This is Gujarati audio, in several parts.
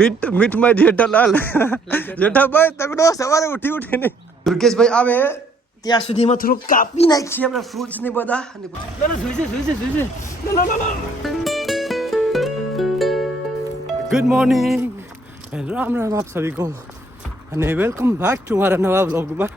મીઠમાં જેઠાલાલ જેઠાભાઈ તગડો સવારે ઉઠીને દુર્ગેશભાઈ આવે ત્યાં સુધીમાં થોડું કાપી નાખીએ આપણે ફ્રૂટ્સ ને બધા ગુડ મોર્નિંગ રામ રામ આપ સभी को અને વેલકમ બેક ટુ મારા નવા વ્લોગમાં.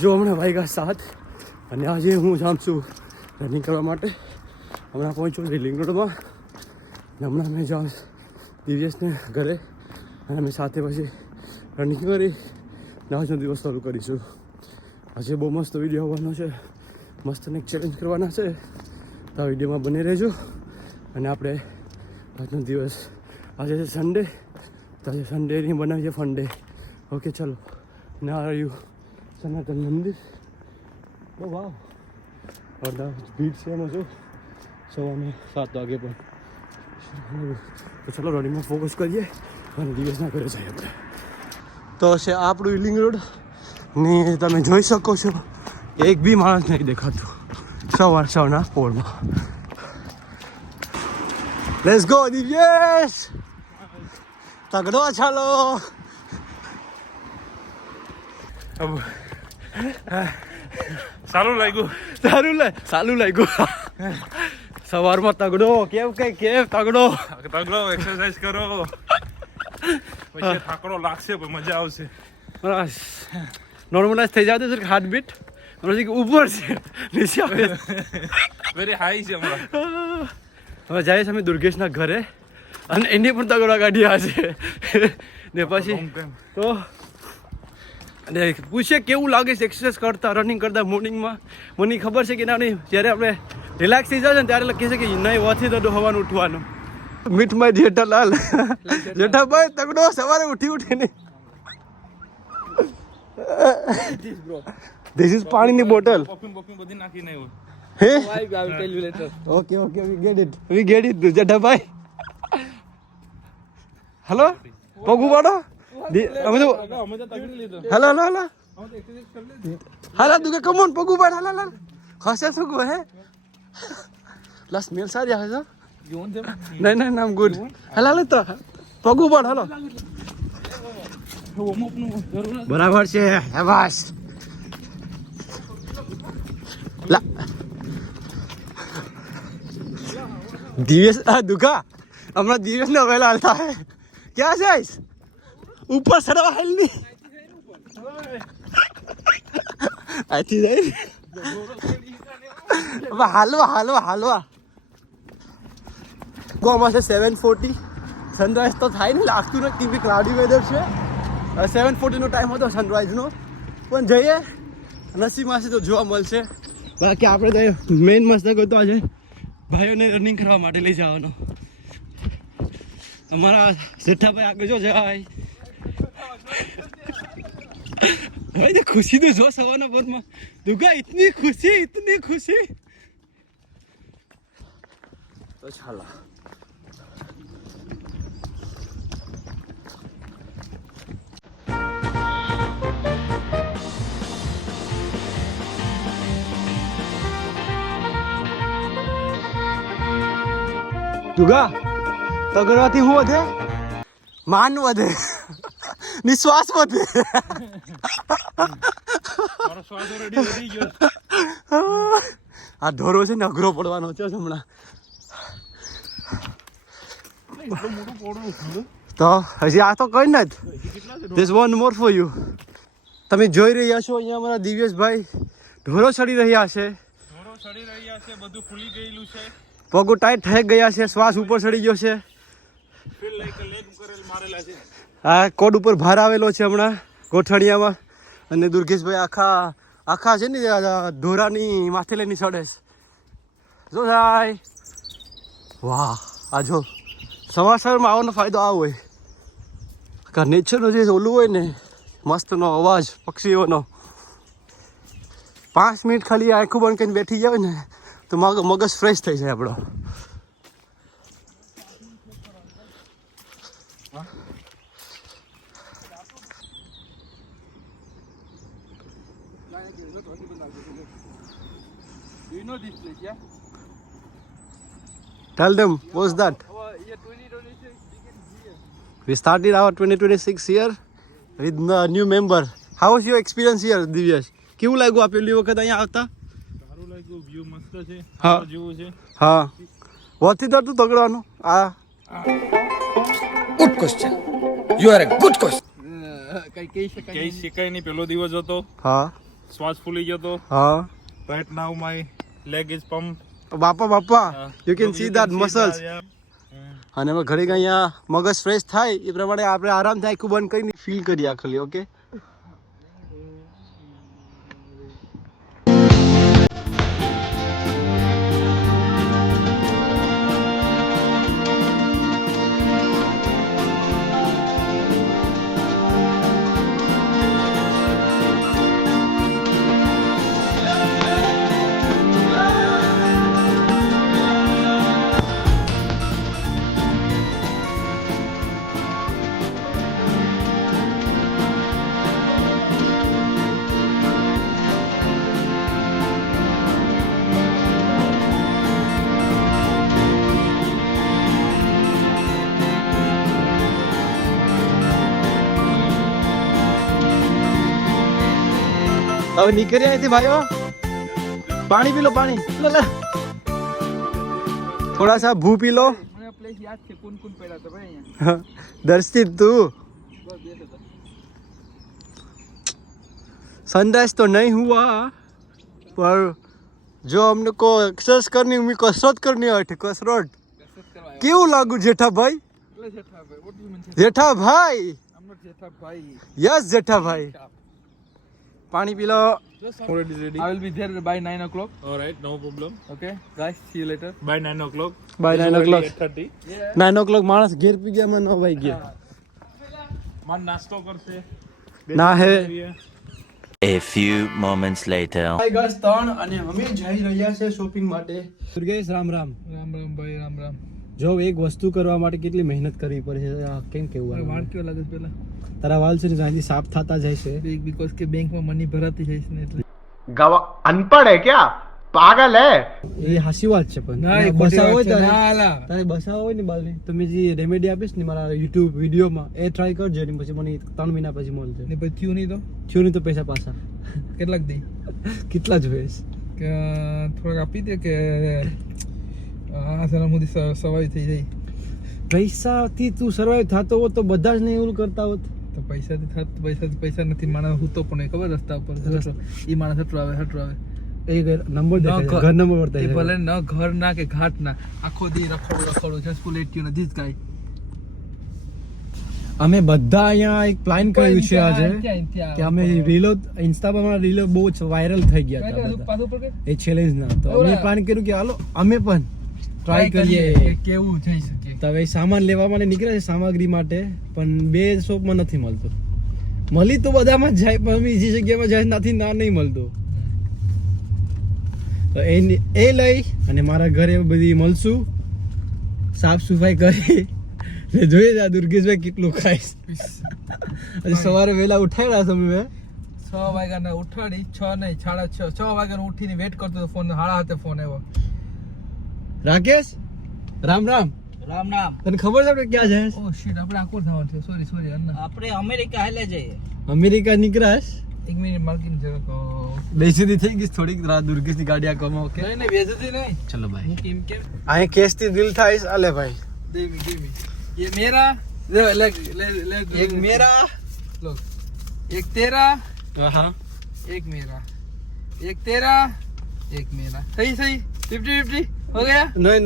જો હમણાં વાગ્યા 7 અને આજે હું જાઉં છું રનિંગ કરવા માટે. હમણાં પહોંચ્યો લિંક રોડમાં અને હમણાં મેં જાઉં દિવ્યેશને ઘરે અને અમે સાથે પછી રનિંગ કરી આજનો દિવસ ચાલુ કરીશું. આજે બહુ મસ્ત વિડીયો આવવાનો છે, મસ્ત એક ચેલેન્જ કરવાના છે, તો આ વિડીયોમાં બની રહેજો. અને આપણે આજનો દિવસ આજે છે સન્ડે, તો આજે સન્ડેની બનાવીએ ફંડે. ઓકે ચલો ના આવ્યું સનાતન મંદિર. ઓ વાવ બધા ભીડ છે એમાં જો સવારે 7 વાગે પણ. તો ચલો રનિંગમાં ફોકસ કરીએ અને દિવસના ઘરે જઈએ આપણે. તો છે આપણું લિંક રોડ ને તમે જોઈ શકો છો એક બી માણસ નહીં દેખાતું સવારના પોળમાં. લેટ્સ ગો દિવ્યેશ, તગડો ચાલો. સારું લાગ્યું સવારમાં તગડો કેમ તગડો એક્સરસાઇઝ કરો પછી થાકડો લાગશે પણ મજા આવશે. બસ નોર્મલાઇઝ થઈ જાવ તો હાર્ટ બીટ ઉપર છે નીચે આવે વેરી હાઈ છે હમણાં. હવે જાય છે અમે દુર્ગેશના ઘરે અને એની પણ તગડા કાઢ્યા છે ને પછી તો અને પૂછે કેવું લાગે છે એક્સરસાઇઝ કરતા રનિંગ કરતા મોર્નિંગમાં. મને ખબર છે કે ના નહીં, જ્યારે આપણે રિલેક્સ થઈ જાય છે ને ત્યારે લખીએ છીએ કે નહીં વાથી તો હવાનું ઉઠવાનું. મીઠમાં જેઠાલાલ જેઠાભાઈ તગડો સવારે ઉઠીને ધીસ ઇઝ પાણીની બોટલ. બધી નાખી નહીં હોય. Hey okay we get it Jethabhai. Hello પગુ પાડો અમે તો હેલો હાલા તું કે કમોન પગુ પાડ હાલા હસે શું હે લા સ્મેલ સારી આવે છે. નહીં આમ ગુડ. હાલા તો પગુ પાડ હાલો. બરાબર છે બસ. दिव्यस दुखा हमारा दिव्यस ने वेला आता है क्या जाइस ऊपर सड़वा हल्दी आती जाए हलवा को हमारे 7:40 सनराइज तो था नहीं लागતું નથી કે ક્લાઉડી વેધર છે. 7:40 નો ટાઈમ હતો સનરાઈઝ નો, પણ જઈએ નસીબમાં છે તો જોવા મળશે. બાકી આપણે તો મેઇન મસ્તક હતો આજે ભાઈઓને રનિંગ કરવા માટે લઈ જવાનો. અમારા જેઠાભાઈ આગળ જો જાય ભાઈ તો ખુશી તો જો સવારના પરમાં દુગા ઇતની ખુશી તો ચાલો. દુગા તગડવાથી શું વધે? માન વધે, નિશ્વાસ વધે. આ ઢોરો છે ને અઘરો પડવાનો છે હમણાં. તો હજી આ તો કઈ ન જ. This one more for you. તમે જોઈ રહ્યા છો અહીંયા અમારા દિવ્યેશભાઈ ઢોરો ચડી રહ્યા છે. બધું ખુલી ગયેલું છે, પગો ટાઈટ થઈ ગયા છે, શ્વાસ ઉપર ચડી ગયો છે. આ કોડ ઉપર ભાર આવેલો છે હમણાં ગોઠણિયામાં. અને દુર્ગેશભાઈ આખા છે ને ઢોરાની માથે લઈને ચડે જો થાય. વાહ આ જો સવારમાં આવવાનો ફાયદો આ હોય કે નેચરનો જે ઓલું હોય ને મસ્તનો અવાજ પક્ષીઓનો. 5 મિનિટ ખાલી આંખું બંધ કરીને બેઠી જાય ને તો મગજ ફ્રેશ થઈ જાય આપણો. Tell them what's that. We started our 2026 year with the new member. How was your experience here, Divyesh? કેવું લાગ્યું આ પહેલી વખત અહીંયા આવતા? સારું લાગ્યું, વ્યૂ મસ્ત છે, હા. સારો જેવું છે. હા. વોથી તું તગડવાનું? આ Good question. You are a good question. કઈ શીખાય નહીં, પહેલો દિવસ હતો, હા શ્વાસ ફૂલી ગયો હતો. હા. Right now my leg is pump. બાપા you can see that muscles. Yeah. અને હવે ઘડીક અહીંયા મગજ ફ્રેશ થાય એ પ્રમાણે આપણે આરામથી આખું બંધ કરીને ફીલ કરીએ આ ખાલી. ઓકે. હવે નીકળ્યા અહીંથી ભાઈઓ. પાણી પી લો, પાણી લો લે. થોડા સા ભૂ પી લો. મને પ્લેસ યાદ છે, કોણ કોણ પડ્યા હતા ભાઈ અહીંયા. દર્શિત તું सनराइज तो नहीं हुआ पर जो हमने को एक्सरसाइज करनी हुई, कसरत करनी है. कसरत केવું લાગુ જેઠાભાઈ? જેઠાભાઈ યસ જેઠાભાઈ. પાણી પી લો. Already ready. I will be there by 9 o'clock. All right, no problem. Okay, guys, see you later. By 9 o'clock. By 9 o'clock. 8:30. 9 o'clock માણસ ઘેર પી ગયા, માં 9 વાગી ગયા. માન નાસ્તો કરશે. ના હે. A few moments later. Hi guys, ત્રણ અને અમે જઈ રહ્યા છે શોપિંગ માટે. દુર્ગેશ રામ રામ. રામ રામ ભાઈ, રામ રામ. જો એક વસ્તુ કરવા માટે કેટલી મહેનત કરવી પડે છે, આ કેમ કેવું મારા આવે? વાળ કેવો લાગે છે પેલા? તારા વાલ છે ને ત્યાંથી સાફ થતા જાય છે. બીકોઝ કે બેંકમાં મની ભરાતી જાય છે ને એટલે. अनपढ़ है क्या? पागल है? એ હાસી વાત છે પણ ના, એ બસાવ હોય ખોટી વાત છે. તારે ના, અલા. તારે બસાવ હોય ને બાલને તમે જે રેમેડી આપીશ ને મારા યુટ્યુબ વિડીયોમાં એ ટ્રાય કરજો ને પછી મને 3 મહિના પછી મળશે. ને પછી થયું નહીં તો થયું નહીં તો પૈસા પાછા. કેટલાક દી કેટલા જોઈએ? કે થોડાક આપી દે કે આ સલામ સુધી સવારી થઈ જાય પૈસાથી તું સર્વાઈવ થતો હોત તો બધા જ નહીં એવું કરતા હોત. તો પૈસા નથી. માણસ હું તો પણ ખબર રસ્તા ઉપર એ માણસ હટરો આવે એ નંબર દેખાય, ઘર નંબર એ બતાવી ભલે ન ઘર ના કે ઘાટ ના, આખો દી રખડું છે સ્કૂલ એટ્યું નથી જ કાંઈ. અમે બધા અહીંયા એક પ્લાન કર્યું છે આજે કે અમે રીલો ઇન્સ્ટા પર મારા રીલો બહુ જ વાયરલ થઈ ગયા હતા બધા. પાછું ઉપર કે એ ચેલેન્જ ના તો અમે પ્લાન કર્યું કે હાલો અમે પણ ટ્રાય કરીએ. કે કેવું થઈ શકે. તો હવે સામાન લેવા માટે નીકળ્યા છે, સામગ્રી માટે, પણ બે શોપમાં નથી મળતું. મળી તો બધામાં જ જાય પણ અમે જે જગ્યામાં જાય નથી ના નહીં મળતું. તો એ લઈ અને મારા ઘરે બધી મળશું, સાફ સફાઈ કરી ને જોઈએ જા દુર્ગેશભાઈ કેટલું ખાઈશ. આજે સવારે વહેલા ઉઠાડ્યા છે અમે. 6 વાગ્યાના ઉઠાડી 6 નહીં 6:30 6 વાગ્યાનો ઉઠીને વેટ કરતો હતો. ફોન હાડા હાથે ફોન આવ્યો. રાકેશ રામ રામ. રામ રામ. તને ખબર છે આપણે ક્યાં જાય? ઓ શિટ, આપણે આકોર થવાનું છે. સોરી અન્ના. આપણે અમેરિકા હાલે જઈએ. અમેરિકા નીકળાશ. 1 મિનિટ માર્કિંગ જરાક બેસી થઈ ગઈ થોડીક રાત દુર્ગેશની ગાડી આંકવામાં. ઓકે નહીં બેજતી નહીં. ચલો ભાઈ. હું કેમ અહીંયા કેસથી દિલ થાય. અલે ભાઈ give me ये मेरा ले એક મેરા. लो एक तेरा હા एक मेरा एक तेरा एक मेरा सही 50-50 हो गया. નહીં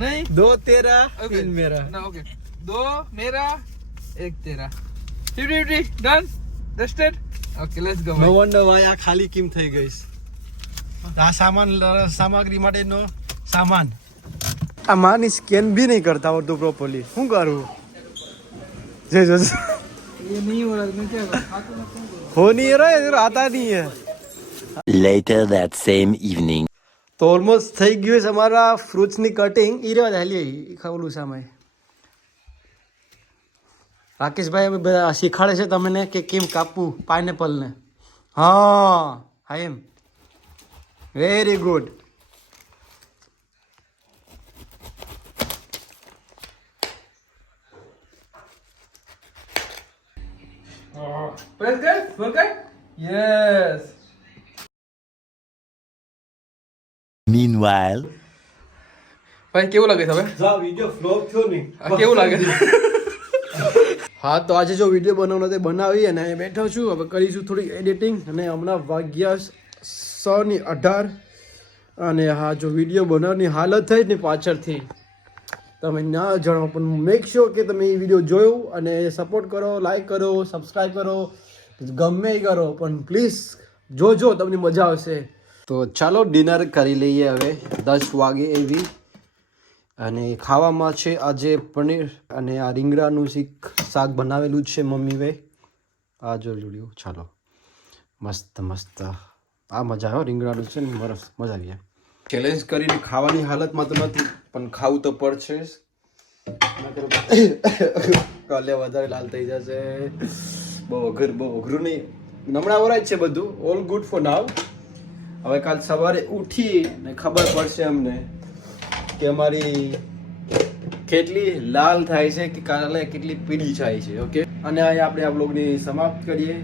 नहीं દો તેરા Okay. તીન મેરા. ना ओके 2 मेरा एक तेरा 50-50 done dusted. Okay let's go. No wonder ભાઈ આ ખાલી કેમ થઈ ગઈ છે. આ સામગ્રી માટેનો સામાન આ માની સ્કેન બી નહીં કરતા આવડતું પ્રોપરલી. શું કરું? જે ये नहीं हो रहा मैं क्या करूं? खाते ना कौन करूं? હો નહીં રે આતા નહીં હે. Later that same evening. તો ઓલમોસ્ટ થઈ ગયું છે અમારા ફ્રૂટ્સની કટિંગ. ઈ રેવા હાલી ખાવલું સામે. રાકેશભાઈ અમે બધા શીખાડે છે તમને કે કેમ કાપવું પાઇનેપલને. હા એમ વેરી ગુડ. Press कर, full कर. Yes. Meanwhile. ભાઈ કેવું લાગે છે હવે? જા વિડિયો ફ્લોપ થયો નહીં. આ કેવું લાગે છે? હા તો આજે જો વિડીયો બનાવવાનો તે બનાવી અને અહીં બેઠો છું. હવે કરીશું થોડી એડિટિંગ અને હમણાં વાગ્યા 6:18 અને હા જો વિડીયો બનાવવાની હાલત થઈ ને પાછળથી તમે ના જાણો પણ મેક શ્યોર કે તમે એ વિડીયો જોયો અને સપોર્ટ કરો, લાઈક કરો, સબસ્ક્રાઈબ કરો, ગમે એ કરો પણ પ્લીઝ જોજો, તમને મજા આવશે. તો ચાલો ડિનર કરી લઈએ હવે 10 વાગે એવી. અને ખાવામાં છે આજે પનીર અને આ રીંગણાનું શાક બનાવેલું છે મમ્મીએ. આ જો લીધું. ચાલો મસ્ત મસ્ત આ મજા આવ્યો. રીંગણાનું છે ને મરસ મજા આવી. ચેલેન્જ કરીને ખાવાની હાલતમાં તો નથી પણ ખાવું તો પડશે જ. કાલે વધારે લાલ થઈ જશે. બહુ અઘરું નહીં, નમણા વરાય છે બધું. ઓલ ગુડ ફોર નાવ. હવે કાલ સવારે ઉઠી ને ખબર પડશે અમને કે અમારી કેટલી લાલ થાય છે કે કાલે કેટલી પીળી થાય છે. ઓકે અને અહીંયા આપણે આ બ્લોગની સમાપ્ત કરીએ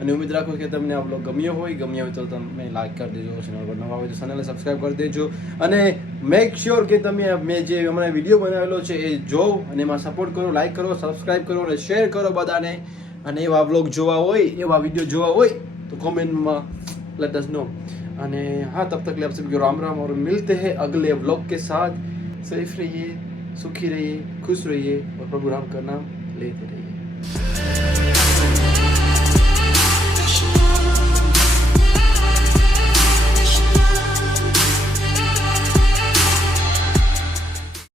અને ઉમ્મીદ રાખું કે તમને આ બ્લોગ ગમ્યો હોય તો તમે લાઈક કરી દેજો. ચેનલ પર નવા હોય તો ચેનલને સબસ્ક્રાઈબ કરી દેજો અને મેક શ્યોર કે તમે મેં જે હમણાં વિડીયો બનાવેલો છે એ જોવો અને એમાં સપોર્ટ કરો, લાઈક કરો, સબસ્ક્રાઈબ કરો અને શેર કરો બધાને. અને એવા બ્લોગ જોવા હોય, એવા વિડીયો જોવા હોય તો કોમેન્ટમાં लेट अस नो. અને हाँ तब तक ले आप सभी को राम राम और मिलते हैं अगले व्लॉग के साथ. सेफ रहिए, सुखी रहिए, खुश रहिए और प्रभु राम का नाम लेते रहिए.